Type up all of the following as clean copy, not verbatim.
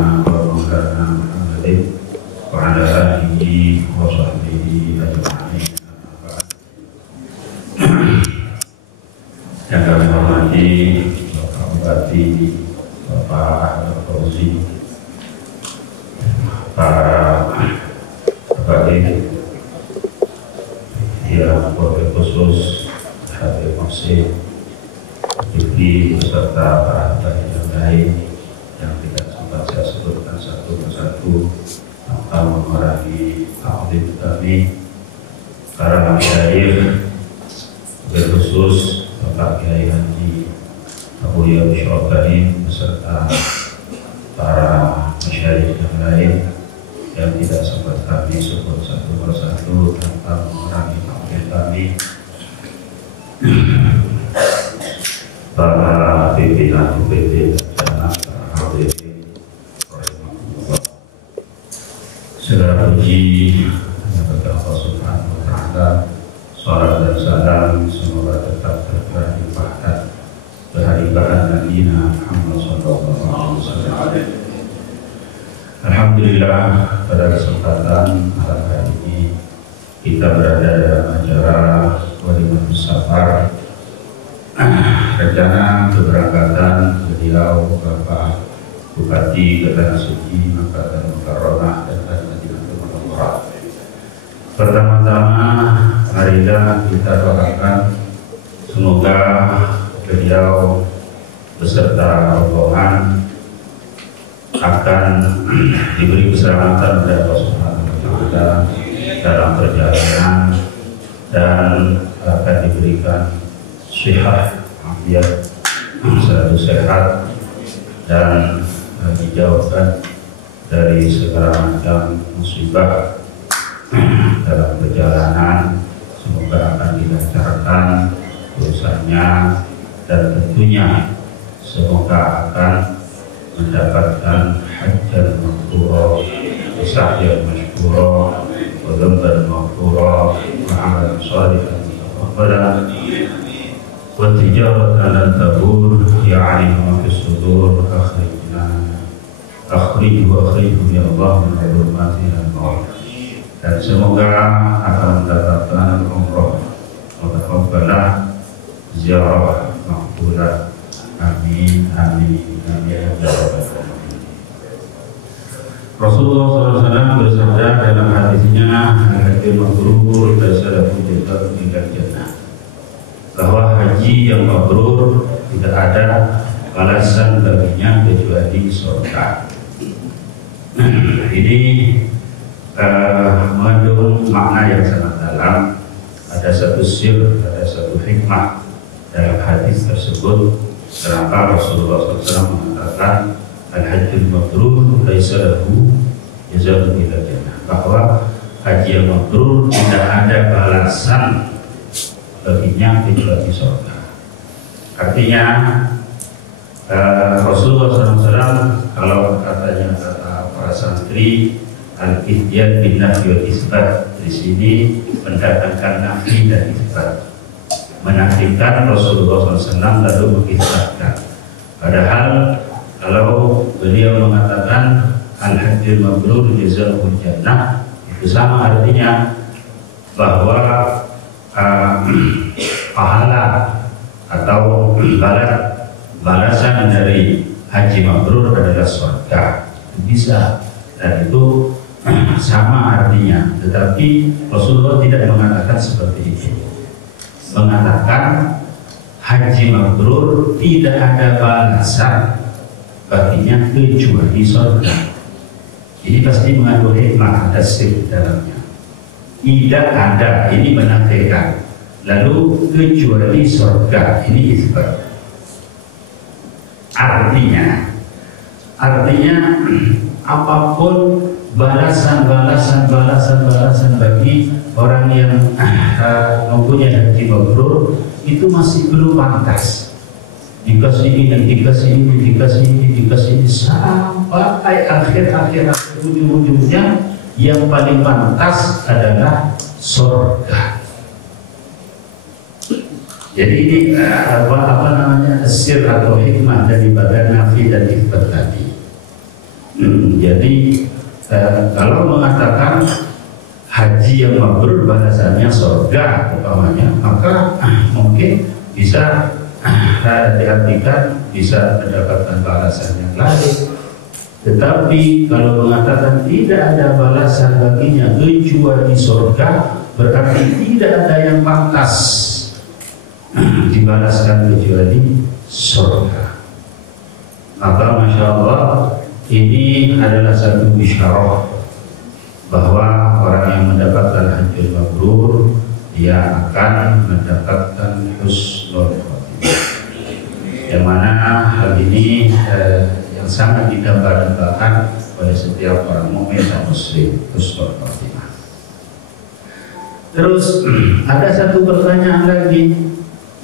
sayyidina wa maulana Muhammadin wa ala alihi wa sahbihi ajma'in. Yang kami hormati Bapak Bupati, Bapak Fauzi, para Bapak yang wabil khusus Habib Masjid Diki beserta para hadirin yang lain yang tidak sempat saya sebutkan satu persatu tanpa mengurangi ta'zim kami, para masyayikh wabil khusus Bapak Kiai Haji Abu Ya Syarifin beserta para masyayikh yang lain yang tidak sempat kami sebut satu persatu tanpa mengurangi ta'zim kami, para pimpinan UPD dan para hadirin rahimahullah. Segala puji kepada Allah Subhanahu wa taala, salat dan salam semoga tetap terlimpahkan kehadiran Nabi Muhammad sallallahu alaihi wasallam. Alhamdulillah, pada kesempatan malam hari ini kita berada dalam acara Walimatus Safar, rencana keberangkatan beliau Bapak Bupati ke Tanah Suci Makkah Mukarramah dan Madinatul Munawwarah. Pertama-tama marilah kita doakan semoga beliau beserta rombongan akan diberi keselamatan oleh Allah Subhanahu wa taala dalam perjalanan dan akan diberikan sehat, afiat, selalu sehat dan dijauhkan dari segala macam musibah dalam perjalanan. Semoga akan dilancarkan urusannya dan tentunya semoga akan mendapatkan hajjal maghfurah, sa'yan mashkurah, wa dhanban maghfurah, wa amalan shalihan mutaqabbalan, wa tijaratan lan tabur, ya'lamu ma fis sudur, akhrijhu ya Allah min dhulumati al-maut. Dan semoga akan mendapatkan umrah mutaqabbalah, ziarah maqbulah. Amin, amin, amin. Rasulullah SAW bersabda dalam hadisnya, al-hajjul mabrur laysa lahu jazaa'un illa jannah, bahwa haji yang mabrur tidak ada balasan baginya kecuali surga. Ini mengandung makna yang sangat dalam. Ada satu sir, ada satu hikmah dalam hadis tersebut. Kenapa Rasulullah SAW mengatakan al-hajjul mabrur laysa lahu jazaa'un illa jannah, bahwa haji yang mabrur tidak ada balasan baginya kecuali surga. Artinya Rasulullah SAW, kalau katanya kata para santri, al-ihtiyat bin nafi wal isbat, di sini mendatangkan nafi dan isbat, menafikan Rasulullah SAW lalu mengisbatkan. Padahal kalau beliau mengatakan al-hajjul mabrur jazaa'ul jannah, itu sama artinya bahwa pahala atau balasan dari haji mabrur adalah surga. Bisa, dan itu sama artinya. Tetapi Rasulullah tidak mengatakan seperti itu. Mengatakan haji mabrur tidak ada balasan baginya kecuali surga. Ini pasti mengandung hikmah, ada sir dalamnya. Tidak ada, ini menafikan. Lalu kecuali surga, ini isbat. Artinya apapun balasan bagi orang yang mempunyai haji mabrur itu masih belum pantas. Dikasih ini sampai akhir ujung-ujungnya yang paling pantas adalah surga. Jadi ini apa namanya sir atau hikmah daripada nafi dan isbat tadi. Jadi kalau mengatakan haji yang mabrur balasannya surga umpamanya, maka mungkin bisa diartikan bisa mendapatkan balasan yang lain. Tetapi kalau mengatakan tidak ada balasan baginya kecuali surga, berarti tidak ada yang pantas dibalaskan kecuali surga. Maka Masya Allah, ini adalah satu isyarat bahwa orang yang mendapatkan hajjul mabrur dia akan mendapatkan husnul khotimah, yang mana hal ini yang sangat didambakan oleh setiap orang mukmin dan muslim, husnul khotimah. Terus ada satu pertanyaan lagi,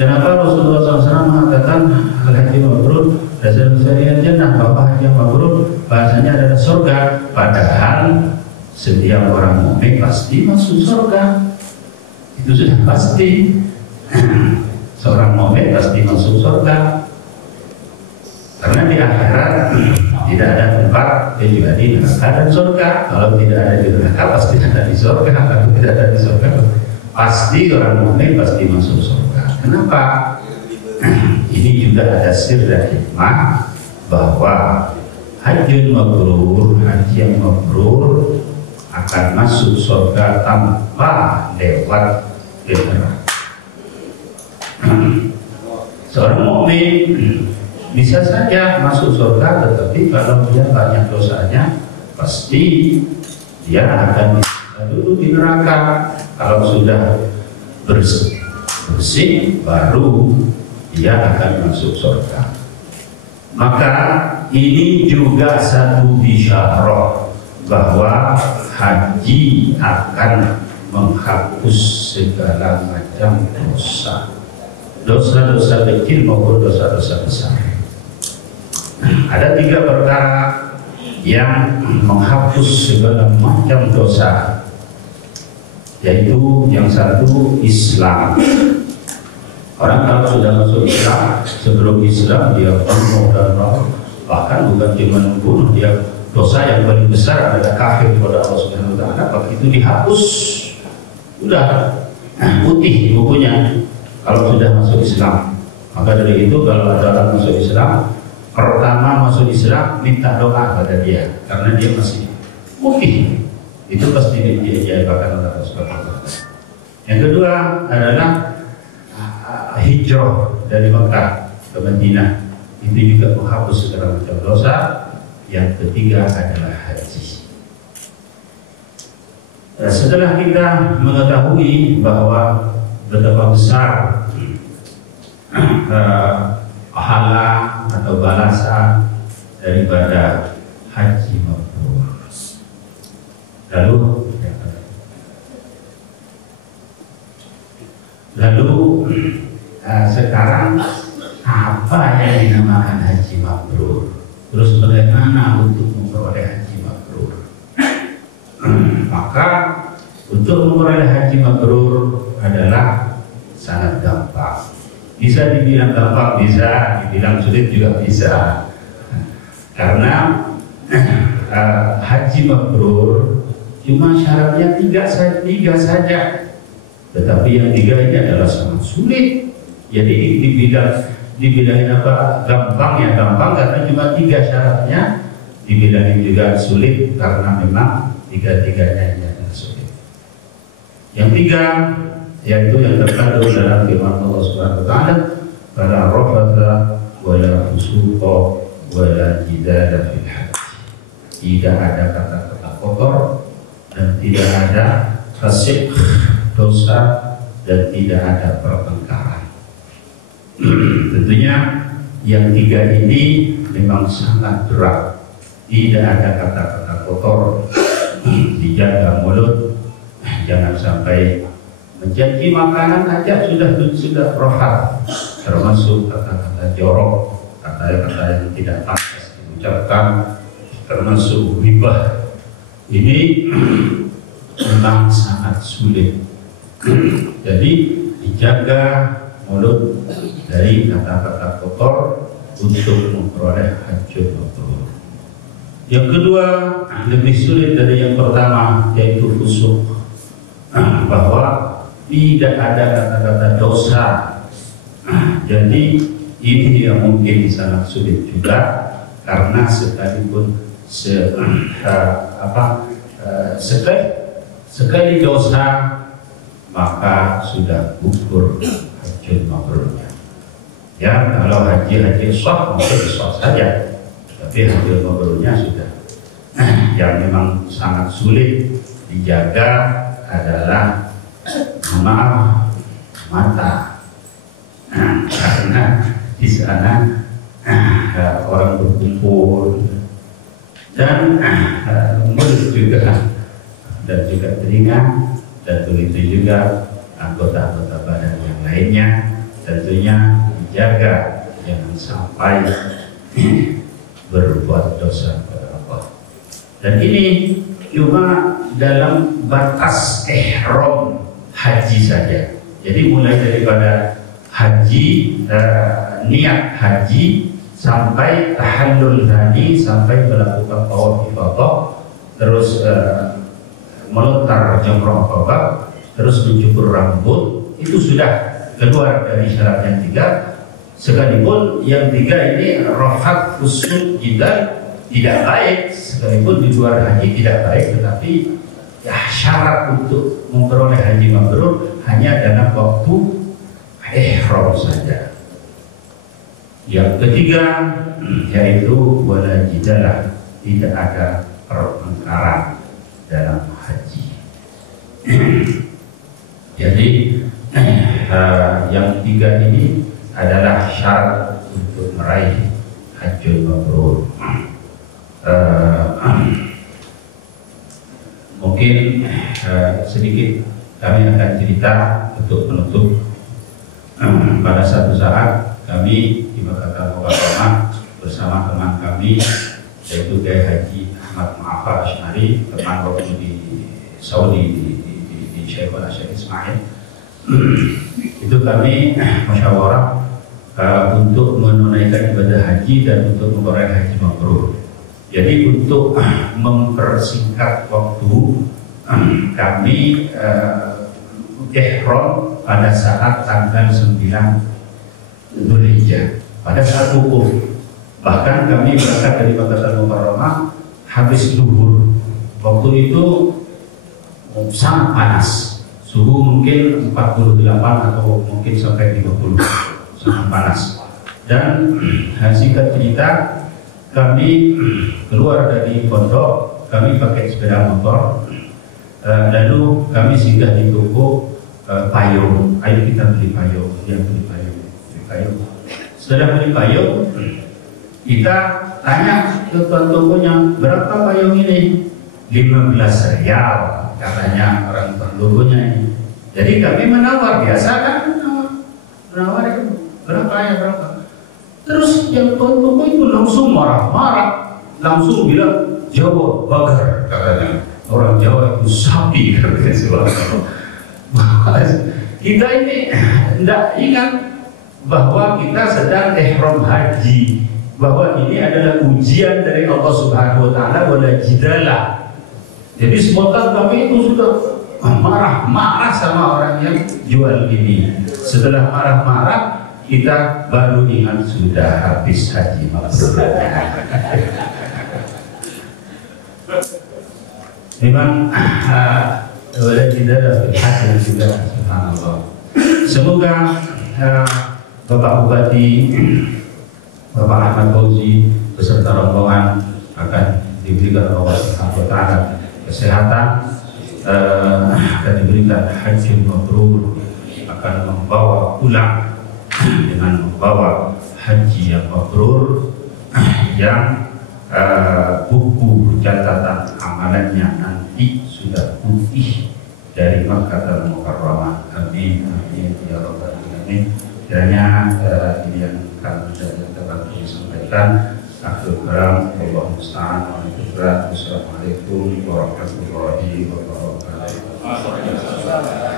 kenapa Rasulullah SAW mengatakan haji mabrur dasar syariat jannah, bahwa haji mabrur bahasanya adalah surga, padahal setiap orang mukmin pasti masuk surga. Itu sudah pasti. Seorang mukmin pasti masuk surga, karena di akhirat tidak ada tempat kecuali neraka dan surga. Kalau tidak ada di neraka pasti ada di surga. Kalau tidak ada di surga pasti orang mukmin pasti masuk surga. Kenapa? Ini juga ada sir dan hikmah bahwa hajjul mabrur, haji yang mabrur akan masuk surga tanpa lewat neraka. Seorang mukmin bisa saja masuk surga, tetapi kalau dia banyak dosanya pasti dia akan duduk di neraka. Kalau sudah bersih baru dia akan masuk surga. Maka ini juga satu isyarat bahwa haji akan menghapus segala macam dosa, dosa-dosa kecil maupun dosa-dosa besar. Ada 3 perkara yang menghapus segala macam dosa, yaitu yang satu Islam. Orang kalau sudah masuk Islam, sebelum Islam dia penuh dan bahkan bukan cuma membunuh, dia dosa yang paling besar adalah kafir kepada Allah Subhanahu wa Ta'ala. Begitu dihapus, udah putih bukunya kalau sudah masuk Islam. Maka dari itu kalau ada orang masuk Islam, pertama masuk Islam minta doa pada dia, karena dia masih putih. Itu pasti dia bahkan Allah Subhanahu wa Ta'ala. Yang kedua adalah hijrah dari Mekah ke Madinah, itu juga menghapus segala macam dosa. Yang ketiga adalah haji. Setelah kita mengetahui bahwa betapa besar pahala atau balasan daripada haji mabrur, lalu sekarang apa yang dinamakan haji mabrur? Terus bagaimana untuk memperoleh haji mabrur? Maka untuk memperoleh haji mabrur adalah sangat gampang. Bisa dibilang gampang, bisa dibilang sulit juga bisa. Karena haji mabrur cuma syaratnya 3 saja. Tetapi yang 3 ini adalah sangat sulit. Jadi dibilangin apa gampang, ya gampang karena cuma 3 syaratnya. Dibilangin juga sulit karena memang 3-tiganya ini adalah sulit. Yang 3 yaitu yang terkandung dalam firman Allah Subhanahu wa Ta'ala, fala rafatha wala fusuqa wala jidala fil hajj. Tidak ada kata-kata kotor dan tidak ada fasik, dosa, dan tidak ada pertengkaran. Tentunya yang 3 ini memang sangat berat. Tidak ada kata-kata kotor, dijaga mulut, jangan sampai menjanji makanan aja sudah rohat, termasuk kata-kata jorok, kata-kata yang tidak pantas diucapkan, termasuk ghibah. Ini memang sangat sulit. Jadi dijaga mulut dari kata-kata kotor untuk memperoleh hajjul mabrur. Yang kedua lebih sulit dari yang pertama, yaitu fusuk, bahwa tidak ada kata-kata dosa. Jadi ini yang mungkin sangat sulit juga, karena sekalipun sekali dosa maka sudah gugur haji mabrurnya. Ya, kalau haji sah mungkin sah saja, tapi haji mabrurnya sudah. Yang memang sangat sulit dijaga adalah mata, karena di sana orang berkumpul, dan mulut juga, dan juga telinga, dan begitu juga anggota-anggota badan yang lainnya tentunya dijaga jangan sampai berbuat dosa kepada Allah. Dan ini cuma dalam batas ihram haji saja. Jadi mulai daripada haji, niat haji, sampai tahallul tadi, sampai melakukan tawaf ifadah, terus melontar jamrah aqabah, terus mencukur rambut, itu sudah keluar dari syarat yang 3. Sekalipun yang 3 ini rafat, fusuk, jidal tidak baik, sekalipun di luar haji tidak baik, tetapi ya syarat untuk memperoleh haji mabrur hanya dalam waktu ihram saja. Yang ketiga yaitu wala jidalah, tidak ada pertengkaran dalam haji. Jadi yang 3 ini adalah syarat untuk meraih haji mabrur. Mungkin sedikit kami akan cerita untuk menutup. Pada satu saat kami di Makkatul Mukarramah bersama teman kami, yaitu Kiai Haji Ahmad Ma'afar Asy'ari, teman waktu di Saudi di Syekhul Syekh Ismail. Itu kami musyawarah untuk menunaikan ibadah haji dan untuk memperoleh haji mabrur. Jadi untuk mempersingkat waktu, kami ihram pada saat tanggal 9 Dzulhijjah, pada saat wukuf. Bahkan kami berangkat dari Makkatul Mukarramah habis zuhur. Waktu itu sangat panas, suhu mungkin 48 atau mungkin sampai 50, sangat panas. Dan singkat cerita, kami keluar dari pondok, kami pakai sepeda motor, lalu kami singgah di toko payung. Ayo kita beli payung, dia beli payung. Setelah beli payung, kita tanya ke tuan tokonya, berapa payung ini? 15 rial, katanya orang tuan tokonya ini. Jadi kami menawar, biasa kan, menawar itu berapa ya, berapa? Terus yang tuan toko itu langsung marah-marah, langsung bilang Jawa bagar, katanya. Orang Jawa itu sapi, katanya. Kita ini tidak ingat bahwa kita sedang ihram haji, bahwa ini adalah ujian dari Allah Subhanahu wa taala, wala jidalah. Jadi spontan kami itu sudah marah-marah sama orang yang jual ini. Setelah marah-marah, kita baru ingat sudah habis haji mabrur. Memang wala jidalah fil haji juga, subhanallah. Semoga Bapak Bupati, Bapak Ahmad Fauzi beserta rombongan akan diberikan Allah Subhanahu wa taala kesehatan, dan diberikan haji mabrur, akan membawa pulang dengan membawa haji yang mabrur, yang buku catatan amalannya nanti sudah putih dari Makkatul Mukarramah. Amin amin ya rabbal alamin. Kiranya ini yang kami dapat disampaikan. Akhirul kalam, Allah musta'an. Assalamualaikum warahmatullahi wabarakatuh.